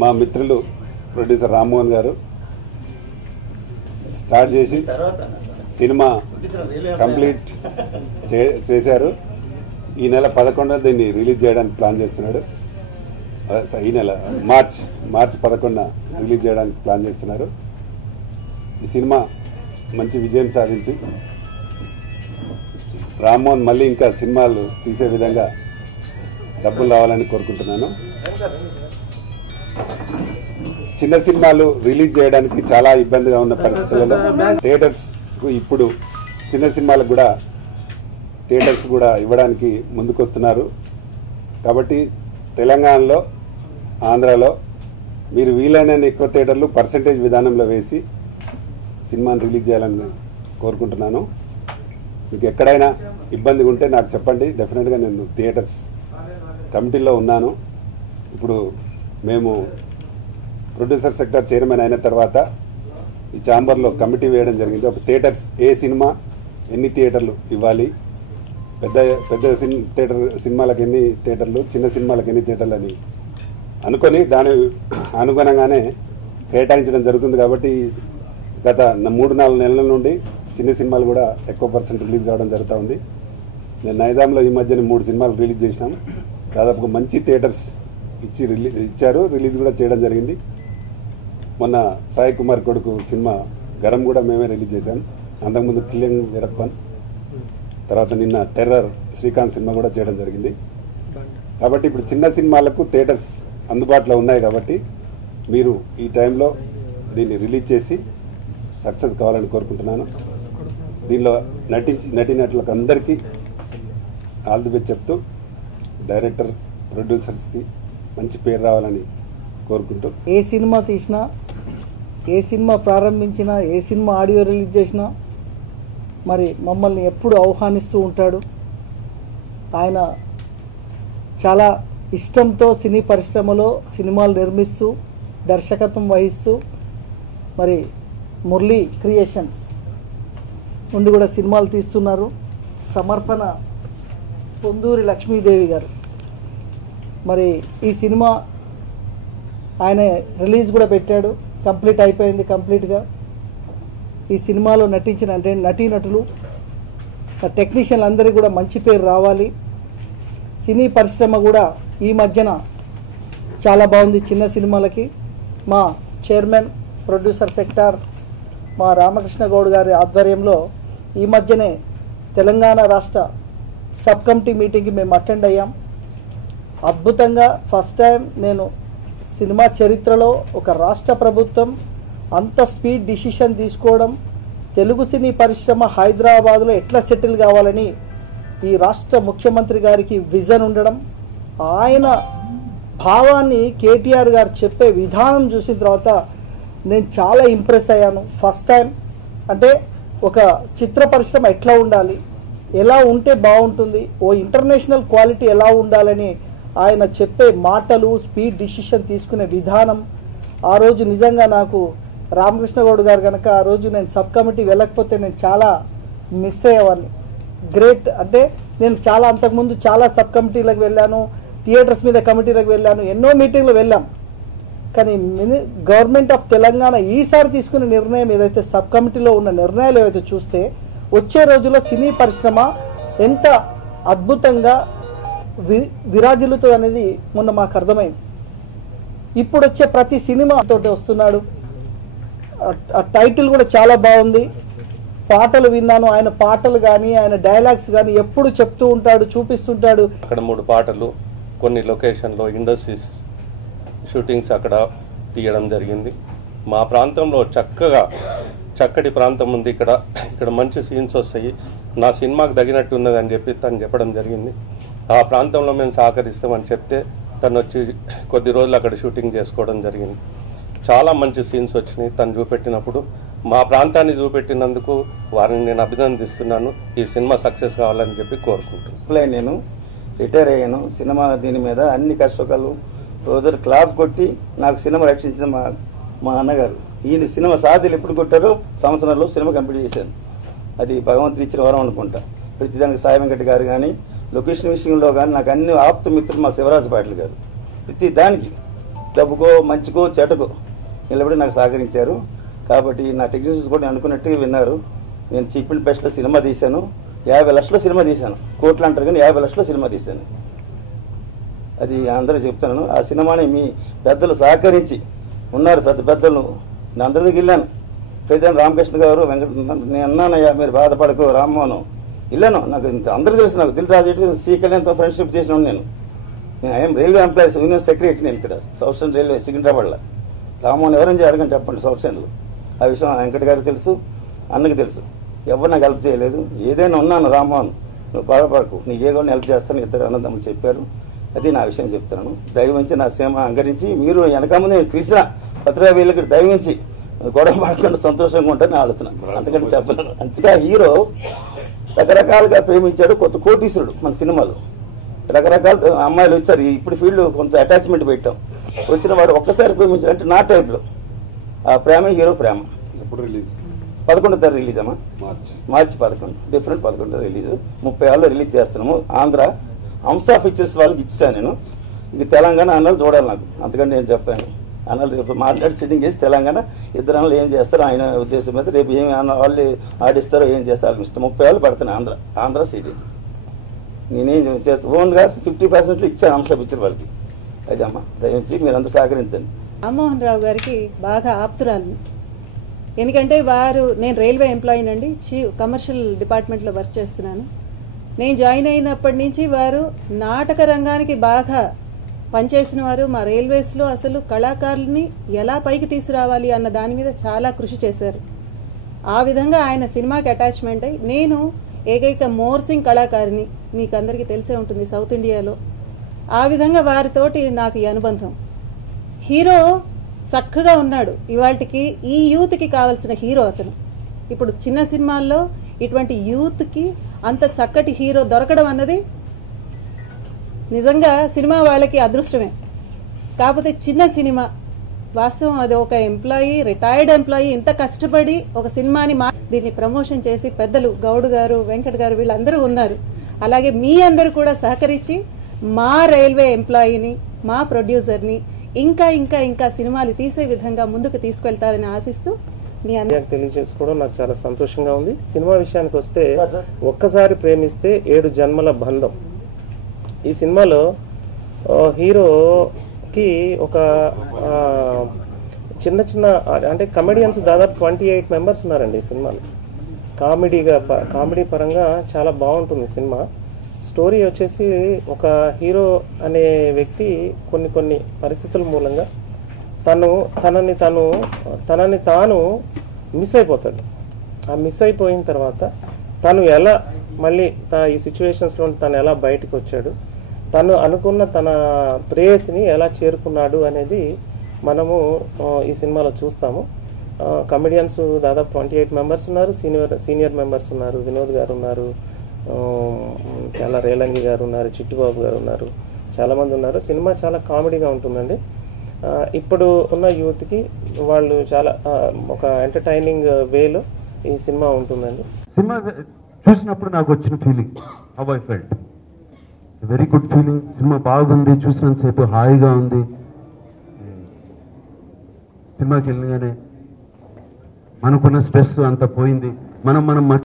మా మిత్రులు ప్రొడ్యూసర్ రామ్మోహన్ గారు స్టార్ట్ చేసి సినిమా కంప్లీట్ చేశారు. ఈ నెల 11న దీన్ని రిలీజ్ చేయడానికి ప్లాన్ చేస్తున్నాడు. ఈ నెల మార్చ్ 11న రిలీజ్ చేయడానికి ప్లాన్ చేస్తున్నారు. ఈ సినిమా మంచి విజయం సాధించి రామ్మోహన్ మళ్ళీ ఇంకా సినిమాలు తీసే విధంగా డబ్బులు రావాలని కోరుకుంటున్నాను. చిన్న సినిమాలు రిలీజ్ చేయడానికి చాలా ఇబ్బందిగా ఉన్న పరిస్థితులలో థియేటర్స్కు ఇప్పుడు చిన్న సినిమాలకు కూడా థియేటర్స్ కూడా ఇవ్వడానికి ముందుకొస్తున్నారు. కాబట్టి తెలంగాణలో, ఆంధ్రాలో మీరు వీలైనన్ని ఎక్కువ థియేటర్లు పర్సంటేజ్ విధానంలో వేసి సినిమాను రిలీజ్ చేయాలని కోరుకుంటున్నాను. మీకు ఎక్కడైనా ఇబ్బంది ఉంటే నాకు చెప్పండి. డెఫినెట్గా నేను థియేటర్స్ కమిటీలో ఉన్నాను. ఇప్పుడు మేము ప్రొడ్యూసర్ సెక్టర్ చైర్మన్ అయిన తర్వాత ఈ ఛాంబర్లో కమిటీ వేయడం జరిగింది. ఒక థియేటర్స్ ఏ సినిమా ఎన్ని థియేటర్లు ఇవ్వాలి, పెద్ద సినిమాలకు ఎన్ని థియేటర్లు, చిన్న సినిమాలకు ఎన్ని థియేటర్లు అని అనుకొని దాని అనుగుణంగానే కేటాయించడం జరుగుతుంది. కాబట్టి గత 3-4 నెలల నుండి చిన్న సినిమాలు కూడా ఎక్కువ పర్సెంట్ రిలీజ్ కావడం జరుగుతూ ఉంది. నేను నైజాంలో ఈ మధ్యన 3 సినిమాలు రిలీజ్ చేసినాం. దాదాపుగా మంచి థియేటర్స్ ఇచ్చారు, రిలీజ్ కూడా చేయడం జరిగింది. మొన్న సాయి కుమార్ కొడుకు సినిమా గరం కూడా మేమే రిలీజ్ చేశాం. అంతకుముందు కిలింగ్ వీరప్పన్, తర్వాత నిన్న టెర్రర్ శ్రీకాంత్ సినిమా కూడా చేయడం జరిగింది. కాబట్టి ఇప్పుడు చిన్న సినిమాలకు థియేటర్స్ అందుబాటులో ఉన్నాయి. కాబట్టి మీరు ఈ టైంలో దీన్ని రిలీజ్ చేసి సక్సెస్ కావాలని కోరుకుంటున్నాను. దీనిలో నటీనటులకు అందరికీ ఆల్ ది బెస్ట్ చెప్తూ డైరెక్టర్, ప్రొడ్యూసర్స్కి మంచి పేరు రావాలని కోరుకుంటూ, ఏ సినిమా తీసినా, ఏ సినిమా ప్రారంభించినా, ఏ సినిమా ఆడియో రిలీజ్ చేసినా మరి మమ్మల్ని ఎప్పుడు ఆహ్వానిస్తూ ఉంటాడు. ఆయన చాలా ఇష్టంతో సినీ పరిశ్రమలో సినిమాలు నిర్మిస్తూ దర్శకత్వం వహిస్తూ మరి మురళీ క్రియేషన్స్ నుండి కూడా సినిమాలు తీస్తున్నారు. సమర్పణ పొందూరి లక్ష్మీదేవి గారు మరి ఈ సినిమా ఆయన రిలీజ్ కూడా పెట్టాడు. కంప్లీట్ అయిపోయింది. కంప్లీట్గా ఈ సినిమాలో నటించిన నటీనటులు, టెక్నీషియన్లు అందరికీ కూడా మంచి పేరు రావాలి. సినీ పరిశ్రమ కూడా ఈ మధ్యన చాలా బాగుంది చిన్న సినిమాలకి. మా చైర్మన్, ప్రొడ్యూసర్ సెక్టార్ మా రామకృష్ణ గౌడ్ గారి ఆధ్వర్యంలో ఈ మధ్యనే తెలంగాణ రాష్ట్ర సబ్ కమిటీ మీటింగ్కి మేము అటెండ్ అయ్యాం. అద్భుతంగా ఫస్ట్ టైం నేను సినిమా చరిత్రలో ఒక రాష్ట్ర ప్రభుత్వం అంత స్పీడ్ డిసిషన్ తీసుకోవడం, తెలుగు సినీ పరిశ్రమ హైదరాబాద్లో ఎట్లా సెటిల్ కావాలని ఈ రాష్ట్ర ముఖ్యమంత్రి గారికి విజన్ ఉండడం, ఆయన భావాన్ని కేటీఆర్ గారు చెప్పే విధానం చూసిన తర్వాత నేను చాలా ఇంప్రెస్ అయ్యాను. ఫస్ట్ టైం అంటే ఒక చిత్ర పరిశ్రమ ఎట్లా ఉండాలి, ఎలా ఉంటే బాగుంటుంది, ఓ ఇంటర్నేషనల్ క్వాలిటీ ఎలా ఉండాలని ఆయన చెప్పే మాటలు, స్పీడ్ డిసిషన్ తీసుకునే విధానం. ఆ రోజు నిజంగా నాకు రామకృష్ణ గౌడ్ గారు కనుక ఆ రోజు నేను సబ్ కమిటీ వెళ్ళకపోతే నేను చాలా మిస్ అయ్యేవాడిని. గ్రేట్. అంటే నేను చాలా అంతకుముందు చాలా సబ్ కమిటీలకు వెళ్ళాను, థియేటర్స్ మీద కమిటీలకు వెళ్ళాను, ఎన్నో మీటింగ్లు వెళ్ళాం. కానీ గవర్నమెంట్ ఆఫ్ తెలంగాణ ఈసారి తీసుకునే నిర్ణయం ఏదైతే సబ్ కమిటీలో ఉన్న నిర్ణయాలు ఏవైతే చూస్తే వచ్చే రోజుల్లో సినీ పరిశ్రమ ఎంత అద్భుతంగా విరాజిల్లుతుంది అనేది మొన్న మాకు అర్థమైంది. ఇప్పుడు వచ్చే ప్రతి సినిమా తోటి వస్తున్నాడు. ఆ టైటిల్ కూడా చాలా బాగుంది. పాటలు విన్నాను, ఆయన పాటలు కానీ ఆయన డైలాగ్స్ కానీ ఎప్పుడు చెప్తూ ఉంటాడు, చూపిస్తుంటాడు. అక్కడ 3 పాటలు, కొన్ని లొకేషన్లో ఇండస్ట్రీస్ షూటింగ్స్ అక్కడ తీయడం జరిగింది. మా ప్రాంతంలో చక్కటి ప్రాంతం ఉంది. ఇక్కడ మంచి సీన్స్ వస్తాయి, నా సినిమాకు తగినట్టు ఉన్నదని చెప్పి తను చెప్పడం జరిగింది. ఆ ప్రాంతంలో మేము సహకరిస్తామని చెప్తే తను వచ్చి కొద్ది రోజులు అక్కడ షూటింగ్ చేసుకోవడం జరిగింది. చాలా మంచి సీన్స్ వచ్చినాయి తను చూపెట్టినప్పుడు. మా ప్రాంతాన్ని చూపెట్టినందుకు వారిని నేను అభినందిస్తున్నాను. ఈ సినిమా సక్సెస్ కావాలని చెప్పి కోరుకుంటున్నాను. నేను రిటైర్ అయ్యాను. సినిమా దీని మీద అన్ని కష్టకాలు రోజు క్లాప్ కొట్టి నాకు సినిమా రక్షించిన మా అన్నగారు. ఈయన సినిమా సాధులు ఎప్పుడు కొట్టారో సంవత్సరాల్లో సినిమా కంప్లీట్ చేశాను. అది భగవంతుడు ఇచ్చిన వరం అనుకుంటా. ప్రతిదానికి సాయి వెంకట గారు కానీ, లొకేషన్ విషయంలో కానీ నాకు అన్ని ఆప్త మిత్రులు మా శివరాజు పాటిల్ గారు. ప్రతి దానికి డబ్బుకో మంచికో చెటకో నిలబడి నాకు సహకరించారు. కాబట్టి నా టెక్నీషియన్స్ కూడా అనుకున్నట్టుగా విన్నారు. నేను చీప్ అండ్ బెస్ట్లో సినిమా తీశాను, 50 లక్షల సినిమా తీశాను. కోట్లు అంటారు కానీ 50 లక్షల సినిమా తీశాను. అది అందరూ చెప్తున్నాను. ఆ సినిమాని మీ పెద్దలు సహకరించి ఉన్నారు, పెద్దలు. నేను అందరి దగ్గర వెళ్ళాను. ప్రధాని రామకృష్ణ గారు, నేను అన్నానయ్యా మీరు బాధపడకు రామ్మోహన్ వెళ్ళాను. నాకు అందరూ తెలుసు. నాకు దిల్ రాజు శ్రీకళ్యాణ్తో ఫ్రెండ్షిప్ చేసిన నేను I'm railway employees union secretary. నేను ఇక్కడ సౌత్ సెంట్రల్ రైల్వే సికింద్రాబాద్లో. రామ్మోహన్ ఎవరైనా అడగని చెప్పండి సౌత్ సెంట్రల్. ఆ విషయం వెంకట గారికి తెలుసు, అన్నకి తెలుసు. ఎవరు నాకు హెల్ప్ చేయలేదు. ఏదైనా ఉన్నాను రామ్మోహన్, నువ్వు బాధపడకు, నీకు ఏ కూడా హెల్ప్ చేస్తాను ఇద్దరు అన్నదమ్ములు చెప్పారు. అది నా విషయం చెప్తున్నాను. దయవించి నా సేమ అంగరించి మీరు వెనక ముందు నేను పిలిచిన 10,000 వీళ్ళకి దయవించి గొడవ పడకుండా సంతోషంగా ఉంటాను నా ఆలోచన. అంతకంటే చెప్పలేను. అంతగా హీరో రకరకాలుగా ప్రేమించాడు. కొత్త కోటీశ్వరుడు మన సినిమాలో. రకరకాల అమ్మాయిలు వచ్చారు. ఇప్పుడు ఫీల్డ్ కొంత అటాచ్మెంట్ పెట్టాం. వచ్చిన వాడు ఒక్కసారి ప్రేమించాడు అంటే నా టైప్లో ఆ ప్రేమ హీరో ప్రేమ. ఎప్పుడు రిలీజ్? 11వ తారీఖు రిలీజ్ అమ్మా. మార్చి 11 డిఫరెంట్ 11వ రిలీజ్. 30 ఏళ్ళు రిలీజ్ చేస్తున్నాము. ఆంధ్ర హంసా పిక్చర్స్ వాళ్ళకి ఇచ్చాను నేను. ఇక తెలంగాణ అన్నలు చూడాలి నాకు. అందుకని నేను చెప్పాను అన్నలు రేపు మాట్లాడి సిట్టింగ్ చేసి తెలంగాణ ఇద్దరు అన్నలు ఏం చేస్తారో ఆయన ఉద్దేశం మీద రేపు ఏమి వాళ్ళు ఆడిస్తారో ఏం చేస్తారో వాళ్ళకి ఇష్టం. 30 ఏళ్ళు పడుతున్నాయి ఆంధ్ర సిటీ. నేనేం చేస్తాను ఓన్గా 50% ఇచ్చాను హంసా పిక్చర్ వాళ్ళకి. అది అమ్మా దయచేసి మీరంతా సహకరించండి. రామ్మోహన్ రావు గారికి బాగా ఆప్తురాలని. ఎందుకంటే నేను రైల్వే ఎంప్లాయీనండి, కమర్షియల్ డిపార్ట్మెంట్లో వర్క్ చేస్తున్నాను. నేను జాయిన్ అయినప్పటి నుంచి వారు నాటక రంగానికి బాగా పనిచేసిన వారు. మా రైల్వేస్లో అసలు కళాకారుల్ని ఎలా పైకి తీసుకురావాలి అన్న దాని మీద చాలా కృషి చేశారు. ఆ విధంగా ఆయన సినిమాకి అటాచ్మెంట్ అయ్యి నేను ఏకైక మోర్సింగ్ కళాకారిని, మీకు అందరికీ తెలిసే ఉంటుంది సౌత్ ఇండియాలో. ఆ విధంగా వారితోటి నాకు ఈ అనుబంధం. హీరో చక్కగా ఉన్నాడు. ఇవాళకి ఈ యూత్కి కావాల్సిన హీరో అతను. ఇప్పుడు చిన్న సినిమాల్లో ఇటువంటి యూత్కి అంత చక్కటి హీరో దొరకడం అన్నది నిజంగా సినిమా వాళ్ళకి అదృష్టమే. కాకపోతే చిన్న సినిమా వాస్తవం అది ఒక ఎంప్లాయీ, రిటైర్డ్ ఎంప్లాయీ ఇంత కష్టపడి ఒక సినిమాని దీన్ని ప్రమోషన్ చేసి పెద్దలు గౌడ్ గారు, వెంకట్ గారు వీళ్ళందరూ ఉన్నారు. అలాగే మీ అందరూ కూడా సహకరించి మా రైల్వే ఎంప్లాయీని, మా ప్రొడ్యూసర్ని ఇంకా ఇంకా ఇంకా సినిమాలు తీసే విధంగా ముందుకు తీసుకెళ్తారని ఆశిస్తూ తెలియజేసుకోవడం నాకు చాలా సంతోషంగా ఉంది. సినిమా విషయానికి వస్తే ఒక్కసారి ప్రేమిస్తే 7 జన్మల బంధం. ఈ సినిమాలో హీరోకి ఒక చిన్న చిన్న అంటే కమెడియన్స్ దాదాపు 28 మెంబర్స్ ఉన్నారండి ఈ సినిమాలో. కామెడీ పరంగా చాలా బాగుంటుంది సినిమా. స్టోరీ వచ్చేసి ఒక హీరో అనే వ్యక్తి కొన్ని పరిస్థితుల మూలంగా తనని తాను మిస్ అయిపోతాడు. ఆ మిస్ అయిపోయిన తర్వాత తను ఎలా మళ్ళీ ఈ సిచ్యువేషన్స్లో తను ఎలా బయటకు వచ్చాడు, తను అనుకున్న తన ప్రేయసిని ఎలా చేరుకున్నాడు అనేది మనము ఈ సినిమాలో చూస్తాము. కమెడియన్స్ దాదాపు 28 మెంబర్స్ ఉన్నారు. సీనియర్ మెంబర్స్ ఉన్నారు. వినోద్ గారు ఉన్నారు, చాలా రేలంగి గారు ఉన్నారు, చిట్టిబాబు గారు ఉన్నారు, చాలామంది ఉన్నారు. సినిమా చాలా కామెడీగా ఉంటుందండి. ఇప్పుడు ఉన్న యూత్కి వాళ్ళు చాలా ఒక ఎంటర్టైనింగ్ వేలో ఈ సినిమా ఉంటుందండి. సినిమా చూసినప్పుడు నాకు వచ్చిన feeling, how I felt, very good feeling. Cinema బాగుంది, చూసినంతసేపు హాయిగా ఉంది. సినిమాకి వెళ్ళగానే మనకున్న స్ట్రెస్ అంతా పోయింది. మనం